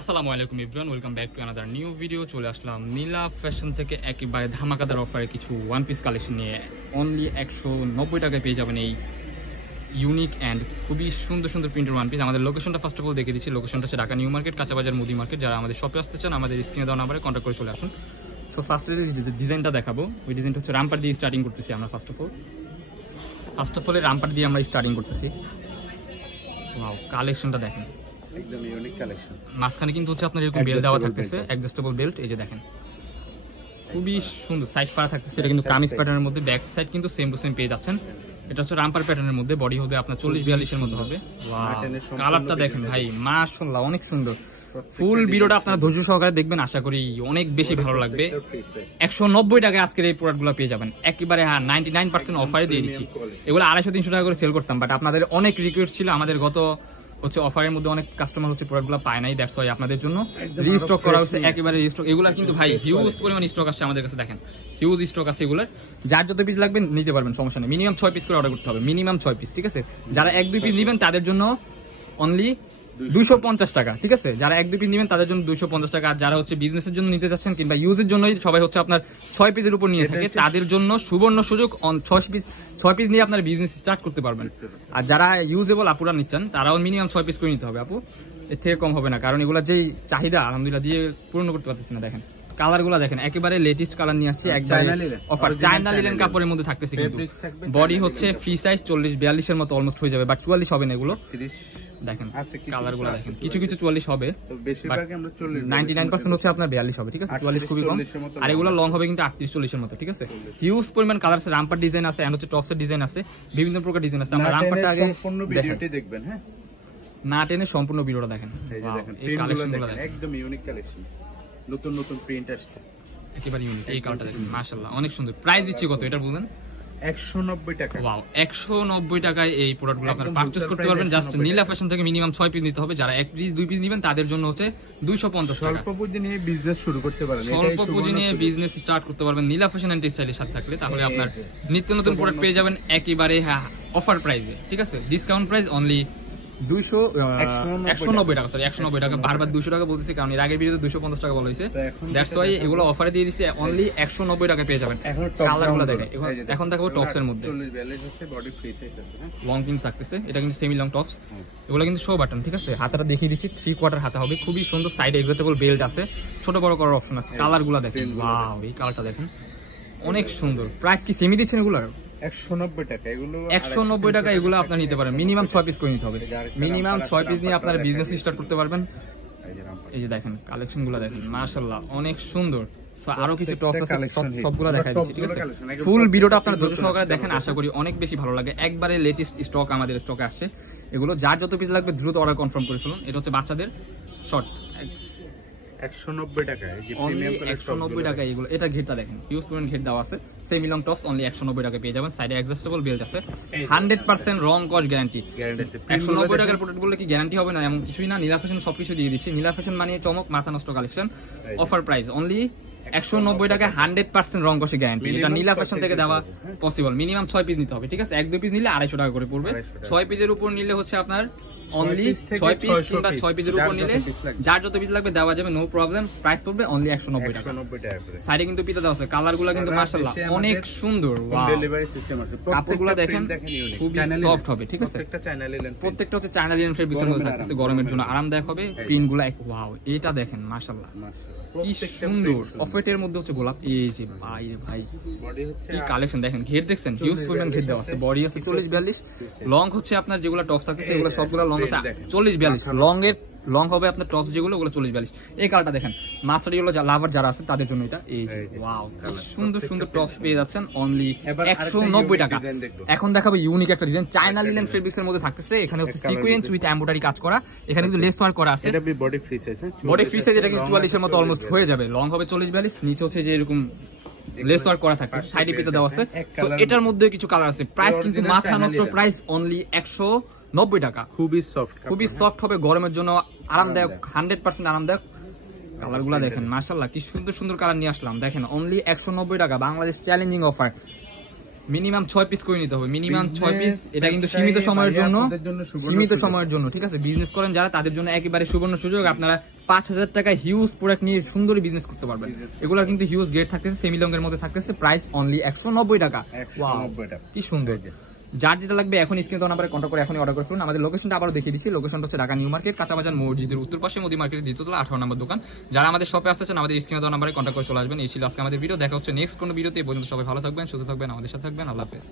আসসালামু আলাইকুম everyone, welcome back to another new video. চলে আসলাম নীলা ফ্যাশন থেকে একেবারে ধামাকাদার অফারে কিছু ওয়ান পিস কালেকশন নিয়ে। অনলি 190 টাকায় পেয়ে যাবেন এই ইউনিক অ্যান্ড খুবই সুন্দর সুন্দর প্রিন্টের ওয়ান পিস। আমাদের লোকেশনটা ফার্স্ট অফ অল দেখে দিচ্ছি। লোকেশনটা হচ্ছে ঢাকা নিউ মার্কেট, কাঁচাবাজার মুদি মার্কেট। যারা আমাদের শপে আসতে চান আমাদের স্ক্রিনে দেওয়া নাম্বারে কন্ট্যাক্ট করে চলে আসুন। সো ফার্স্টে যে ডিজাইনটা দেখাবো, ওই ডিজাইনটা হচ্ছে রামপার দিয়ে স্টার্টিং করতেছি আমরা। ফার্স্ট অফ অল রামপার দিয়ে আমরা স্টার্টিং করতেছি। ওয়াও, কালেকশনটা দেখেন, একদম ইউনিক কালেকশন। মাঝখানে কিন্তু হচ্ছে আপনার এরকম বেল্ট দেওয়া থাকতেছে, অ্যাডজাস্টেবল বেল্ট। এই যে দেখেন, খুবই সুন্দর সাইড পাড়া থাকতেছে। এটা কিন্তু কামিজ প্যাটার্নের মধ্যে, ব্যাক সাইড কিন্তু সেম টু সেম পেয়ে যাচ্ছেন। এটা হচ্ছে রামপার প্যাটার্নের মধ্যে, বডি হবে আপনার 40-42 এর মতো হবে। কালারটা দেখেন ভাই, মাশাআল্লাহ অনেক সুন্দর। ফুল ভিডিওটা আপনারা ধৈর্য সহকারে দেখবেন, আশা করি অনেক বেশি ভালো লাগবে। 190 টাকায় আজকের এই প্রোডাক্টগুলো পেয়ে যাবেন একেবারে। 99% অফারে দিয়ে দিচ্ছি। এগুলো 250-300 টাকা করে সেল করতাম, বাট আপনাদের অনেক রিকোয়েস্ট ছিল। আমাদের গত হচ্ছে অফারের মধ্যে অনেক কাস্টমার হচ্ছে প্রোডাক্টগুলো পায় নাই, দ্যাটস ওয়াই আপনাদের জন্য রিস্টক করা হচ্ছে, একেবারে রিস্টক। এগুলা কিন্তু ভাই হিউজ পরিমাণ স্টক আসছে আমাদের কাছে, দেখেন হিউজ স্টক আছে এগুলোর। যার যত পিস লাগবে নিতে পারবেন, সমস্যা নেই। মিনিমাম 6 পিস করে অর্ডার করতে হবে, মিনিমাম 6 পিস, ঠিক আছে। যারা 1-2 পিস নেবেন তাদের জন্য অনলি 250 টাকা, ঠিক আছে। যারা 1-2 পিস নেবেন তাদের জন্য 250 টাকা। আর যারা হচ্ছে বিজনেসের জন্য নিতে চাচ্ছেন কিংবা ইউজের জন্য সবাই হচ্ছে আপনার 6 পিসের উপর নিয়ে থাকে, তাদের জন্য সুবর্ণ সুযোগ। 6 পিস নিয়ে আপনার বিজনেস স্টার্ট করতে পারবেন। আর যারা ইউজেবল আপুরা নিচ্ছেন তারাও মিনিমাম 6 পিস করে নিতে হবে আপু, এর থেকে কম হবে না। কারণ এগুলা যেই চাহিদা আলহামদুলিল্লাহ দিয়ে পূরণ করতে পারতেছি না। দেখেন কালার গুলা দেখেন, একেবারে লেটেস্ট কালার নিয়ে আসছি, একবারে অফার। চায়না লিলেন কাপড়ের মধ্যে থাকতেছে, কিন্তু বডি হচ্ছে ফ্রি সাইজ 40-42 এর মতো অলমোস্ট হয়ে যাবে, বাট 44 হবে না এগুলো। দেখেন কালার গুলা দেখেন, কিছু কিছু 44 হবে, 99% হচ্ছে আপনার 42 হবে, ঠিক আছে। 44 খুবই কম। আর এগুলো লং হবে কিন্তু 38-40 এর মতো, ঠিক আছে। হিউজ পরিমাণ কালার আছে, রামপার ডিজাইন আছে, এন্ড হচ্ছে টপসের ডিজাইন আছে, বিভিন্ন প্রকার ডিজাইন আছে। আমরা রামপারটা আগে সম্পূর্ণ ভিডিওটি দেখবেন, হ্যাঁ, না টেনে সম্পূর্ণ ভিডিওটা দেখেন। এই কালেকশনগুলো দেখেন, একদম ইউনিক কালেকশন, নতুন নতুন প্রিন্ট আসছে, একেবারে ইউনিক। এই কালারটা দেখেন, মাশাআল্লাহ অনেক সুন্দর। প্রাইস দিচ্ছি কত এটা বলুন? 190 টাকা। ওয়াও, 190 টাকায় এই প্রোডাক্টগুলো আপনারা পারচেজ করতে পারবেন। জাস্ট নীলা ফ্যাশন থেকে মিনিমাম 6 পিস নিতে হবে। যারা 1 পিস 2 পিস নেবেন তাদের জন্য হচ্ছে 250 টাকা। স্বল্প পুঁজি নিয়ে বিজনেস শুরু করতে পারেন, স্বল্প পুঁজি নিয়ে বিজনেস স্টার্ট করতে পারবেন নীলা ফ্যাশন এন্ড টেক্সটাইলের সাথে থাকলে। তাহলে আপনার নিত্য নতুন প্রোডাক্ট পেয়ে যাবেন একেবারে অফার প্রাইসে, ঠিক আছে। ডিসকাউন্ট প্রাইস অনলি 190 টাকা, সরি 190 টাকা। বারবার 200 টাকা বলতেছি কারণ এর আগের ভিডিওতে 250 টাকা বলা হয়েছে, দ্যাটস ওয়াই এগুলো অফারে দিয়ে দিচ্ছে। অনলি 190 টাকা পেয়ে যাবেন। কালারগুলো দেখেন, এখন দেখাবো টপসের মধ্যে। 40-42 হচ্ছে, বডি ফ্রি সাইজ আছে, হ্যাঁ, লং পিন থাকতেছে, এটা কিন্তু সেমি লং টপস। এগুলো কিন্তু শো বাটন, ঠিক আছে। হাতাটা দেখিয়ে দিচ্ছি, 3/4 হাতা হবে, খুবই সুন্দর। সাইডে এক্সেটেবল বেল্ট আছে, ছোট বড় করার অপশন আছে। কালারগুলো দেখেন, ওয়াও, এই কালারটা দেখেন অনেক সুন্দর। প্রাইস কি সেমি দিচ্ছেন এগুলোর? 190 টাকা। এগুলো 190 টাকা এগুলো আপনারা নিতে পারেন। মিনিমাম 6 পিস করে নিতে হবে, মিনিমাম 6 পিস নিয়ে আপনারা বিজনেস স্টার্ট করতে পারবেন। এই যে দেখেন কালেকশন গুলো দেখেন, মাশাআল্লাহ অনেক সুন্দর। আরো কিছু টপস আছে, সবগুলো দেখাই দিচ্ছি, ঠিক আছে। ফুল ভিডিওটা আপনারা ধৈর্য সহকারে দেখেন, আশা করি অনেক বেশি ভালো লাগে। একবারে লেটেস্ট স্টক আমাদের স্টকে আসছে এগুলো। যার যত পিস লাগবে দ্রুত অর্ডার কনফার্ম করে ফেলুন। এটা হচ্ছে বাচ্চাদের শর্ট, 190 টাকা। এই যে অনলি প্রিমিয়াম 190 টাকা এগুলো। এটা ঘেরটা দেখেন, হিউজ পরিমাণ ঘের দেওয়া আছে, সেমি লং টপস অনলি 190 টাকা পেয়ে যাবেন। সাইডে অ্যাডজাস্টেবল বেল্ট আছে, 100% রং কস্ট গ্যারান্টি। 190 টাকার প্রোডাক্টগুলো কি গ্যারান্টি হবে না এমন কিছুই না। নীলা ফ্যাশন সবকিছু দিয়ে দিচ্ছে। নীলা ফ্যাশন মানে চমক, মাথা নষ্ট কালেকশন। অফার প্রাইস অনলি 190 টাকা, 100% রং কষে গ্যারান্টি। এটা নীলা ফ্যাশন থেকে দেওয়া পসিবল। মিনিমাম 6 পিস নিতে হবে, ঠিক আছে। 1-2 পিস নিলে 250 টাকা করে পড়বে। 6 পিসের উপর নিলে হচ্ছে আপনার অনলি 6 পিস কিংবা 6 পিসের উপর নিলে যার যত পিস লাগবে দেওয়া যাবে, নো প্রবলেম। প্রাইস পড়বে অনলি 190 টাকা। সাইডে কিন্তু পিতা দেওয়া আছে, কালারগুলো কিন্তু মাশাআল্লাহ অনেক সুন্দর। ওয়াও, ডেলিভারি সিস্টেম আছে, কাপড়গুলো দেখেন খুবই সফট হবে, ঠিক আছে। প্রত্যেকটা হচ্ছে চায়না লিনেন ফেব্রিক্সের মধ্যে থাকতেছে, গরমের জন্য আরামদায়ক হবে। প্রিন্টগুলো ওয়াও, এটা দেখেন মাশাআল্লাহ কি সুন্দর। অফেটের মধ্যে হচ্ছে গোলাপ। এই যে ভাই রে ভাই, কি কালেকশন দেখেন। ঘের দেখছেন, হিউজ পরিমাণ ঘের দেওয়া আছে। বডি আছে 40-42, লং হচ্ছে আপনার যেগুলো টপস থাকতেছে এগুলো সবগুলো লং আছে 40-42। লং হবে আপনার টপস যেগুলো, ওগুলো 40-42। এই কালারটা দেখেন, মাস্টার ইয়েলো লাভার যারা আছে তাদের জন্য এটা। এই যে ওয়াও, সুন্দর সুন্দর টপস পেয়ে যাচ্ছেন অনলি 190 টাকা। এখন দেখাবো ইউনিক একটা ডিজাইন, চায়না লিনেন ফেব্রিক্সের মধ্যে থাকতেছে। এখানে হচ্ছে সিকোয়েন্স উইথ এমব্রয়ডারি কাজ করা, এখানে কিন্তু লেস ওয়ার্ক করা আছে। এটা body free size, body free size. এটা কিন্তু 44 এর মতো অলমোস্ট হয়ে যাবে। লং হবে 40-42, নিচে হচ্ছে যে এরকম লেস ওয়ার্ক করা থাকে, সাইডে পিতা দেওয়া আছে। তো এটার মধ্যে কিছু কালার আছে। প্রাইস কিন্তু মাথা নষ্ট প্রাইস, অনলি 190 টাকা। খুবই সফট হবে, গরমের জন্য আরামদায়ক, 100% আরামদায়ক। কালারগুলো দেখেন মাশাআল্লাহ কি সুন্দর সুন্দর কালার নিয়ে আসলাম। দেখেন অনলি 190 টাকা, Bangladesh challenging offer. Minimum 6 piece করে নিতে হবে, মিনিমাম 6 পিস। এটা কিন্তু সীমিত সময়ের জন্য, ঠিক আছে। বিজনেস করেন যারা তাদের জন্য একেবারে সুবর্ণ সুযোগ। আপনারা 5,000 টাকায় হিউজ প্রোডাক্ট নিয়ে সুন্দরী বিজনেস করতে পারবেন। এগুলোর কিন্তু হিউজ গেট থাকতেছে, সেমি লং এর মধ্যে থাকতেছে, প্রাইস অনলি 190 টাকা। 190 টাকা। কি সুন্দর। যার যেটা লাগবে এখন স্ক্রিনে নাম্বারে কন্ট্যাক্ট করে এখনই অর্ডার করে ফেলুন। আমাদের লোকেশনটা আবারও দেখিয়ে দিচ্ছি। লোকেশনটা হচ্ছে ঢাকা নিউ মার্কেট, কাঁচাবাজার মসজিদের উত্তর পাশে, মোদি মার্কেটের দ্বিতীয়তলা 18 নম্বর দোকান। যারা আমাদের শপে আসতেছেন আমাদের স্ক্রিনে নাম্বারে কন্ট্যাক্ট করে চলে আসবেন। এই ছিল আজকে আমাদের ভিডিও। দেখা হচ্ছে নেক্সট কোনো ভিডিওতে। এই পর্যন্ত সবাই ভালো থাকবেন, সুস্থ থাকবেন, আমাদের সাথে থাকবেন। আল্লাহ হাফেজ।